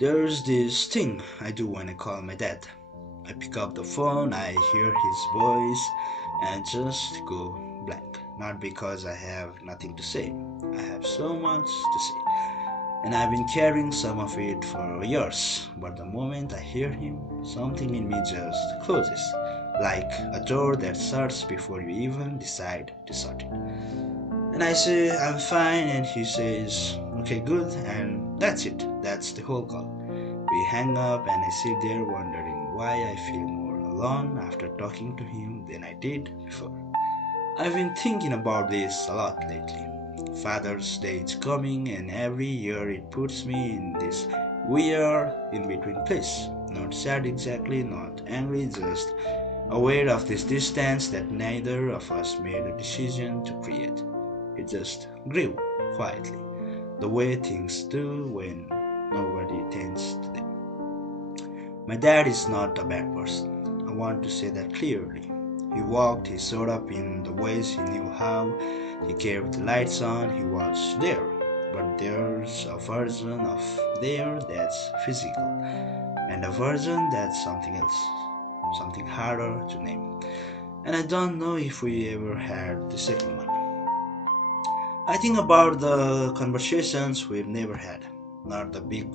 There's this thing I do when I call my dad. I pick up the phone, I hear his voice, and just go blank. Not because I have nothing to say. I have so much to say. And I've been carrying some of it for years. But the moment I hear him, something in me just closes. Like a door that shuts before you even decide to shut it. And I say, I'm fine, and he says, okay, good, and that's it. That's the whole call. We hang up, and I sit there wondering why I feel more alone after talking to him than I did before. I've been thinking about this a lot lately. Father's Day is coming, and every year it puts me in this weird in between place. Not sad exactly, not angry, just aware of this distance that neither of us made a decision to create. It just grew quietly, the way things do when nobody tends to them. My dad is not a bad person. I want to say that clearly. He walked, he showed up in the ways he knew how, he kept the lights on, he was there. But there's a version of there that's physical, and a version that's something else, something harder to name. And I don't know if we ever had the second one. I think about the conversations we've never had, not the big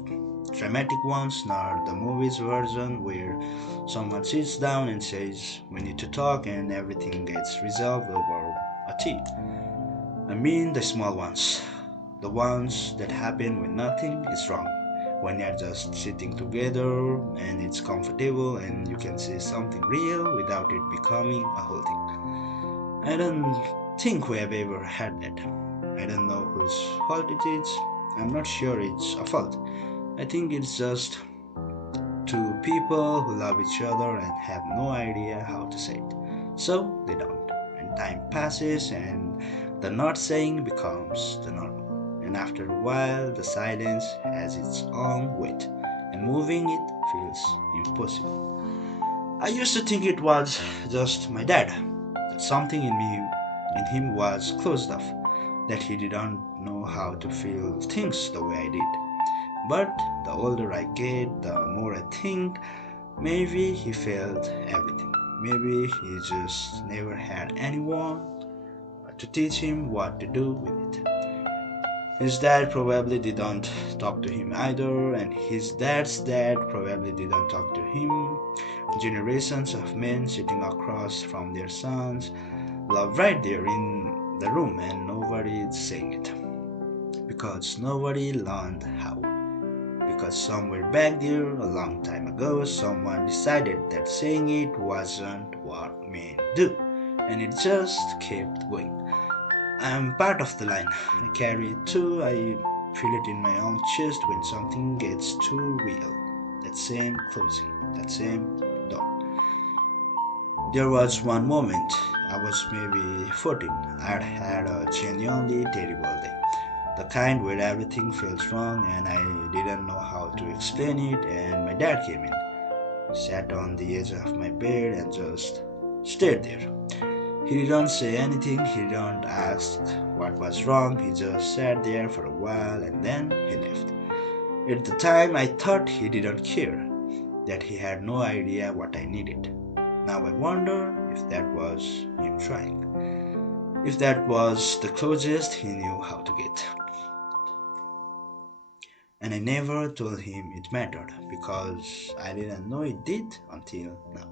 dramatic ones, not the movies version where someone sits down and says, we need to talk and everything gets resolved over a tea. I mean the small ones, the ones that happen when nothing is wrong, when you're just sitting together and it's comfortable and you can say something real without it becoming a whole thing. I don't think we have ever had that. I don't know whose fault it is. I'm not sure it's a fault. I think it's just two people who love each other and have no idea how to say it. So they don't. And time passes and the not saying becomes the normal. And after a while, the silence has its own weight, and moving it feels impossible. I used to think it was just my dad, that something in him was closed off, that he didn't know how to feel things the way I did. But the older I get, the more I think maybe he felt everything. Maybe he just never had anyone to teach him what to do with it. His dad probably didn't talk to him either, and his dad's dad probably didn't talk to him. Generations of men sitting across from their sons, love right there in the room, and nobody is saying it because nobody learned how. Because somewhere back there, a long time ago, someone decided that saying it wasn't what men do, and it just kept going. I'm part of the line. I carry it too. I feel it in my own chest when something gets too real. That same closing, that same door. There was one moment, I was maybe 14. I'd had a genuinely terrible day. The kind where everything felt wrong and I didn't know how to explain it, and my dad came in, sat on the edge of my bed, and just stayed there. He didn't say anything, he didn't ask what was wrong, he just sat there for a while and then he left. At the time, I thought he didn't care, that he had no idea what I needed. Now I wonder if that was him trying, if that was the closest he knew how to get. And I never told him it mattered because I didn't know it did until now.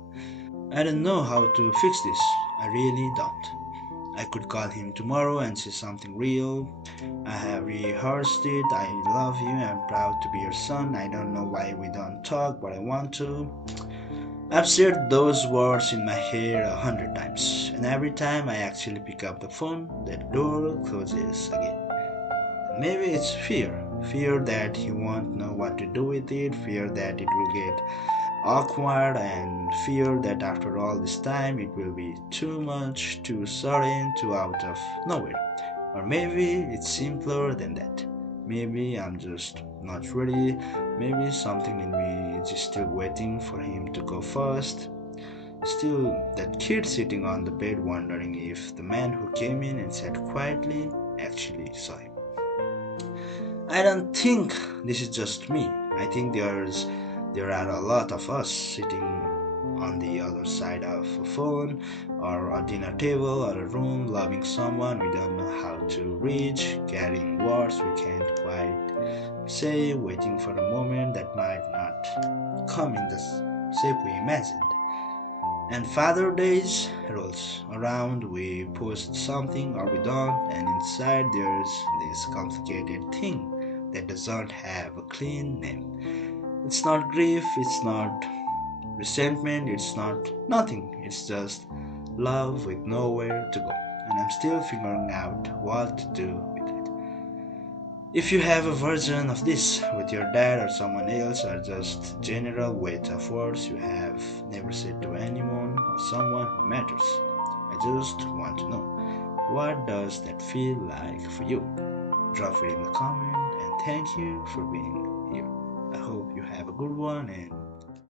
I don't know how to fix this. I really don't. I could call him tomorrow and say something real. I have rehearsed it. I love you. I'm proud to be your son. I don't know why we don't talk, but I want to. I've said those words in my head 100 times, and every time I actually pick up the phone, that door closes again. Maybe it's fear. Fear that he won't know what to do with it, fear that it will get awkward, and fear that after all this time it will be too much, too sudden, too out of nowhere. Or maybe it's simpler than that. Maybe I'm just not ready. Maybe something in me is still waiting for him to go first. Still, that kid sitting on the bed wondering if the man who came in and sat quietly actually saw him. I don't think this is just me. I think there are a lot of us sitting on the other side of a phone or a dinner table or a room, loving someone we don't know how to reach, carrying words we can't quite say, waiting for a moment that might not come in the shape we imagined. And Father Days rolls around, we post something or we don't, and inside there's this complicated thing that doesn't have a clean name. It's not grief, it's not resentment, it's not nothing. It's just love with nowhere to go. And I'm still figuring out what to do with it. If you have a version of this with your dad or someone else, or just general weight of words you have never said to anyone or someone who matters, I just want to know, what does that feel like for you? Drop it in the comment and thank you for being here. I hope you have a good one and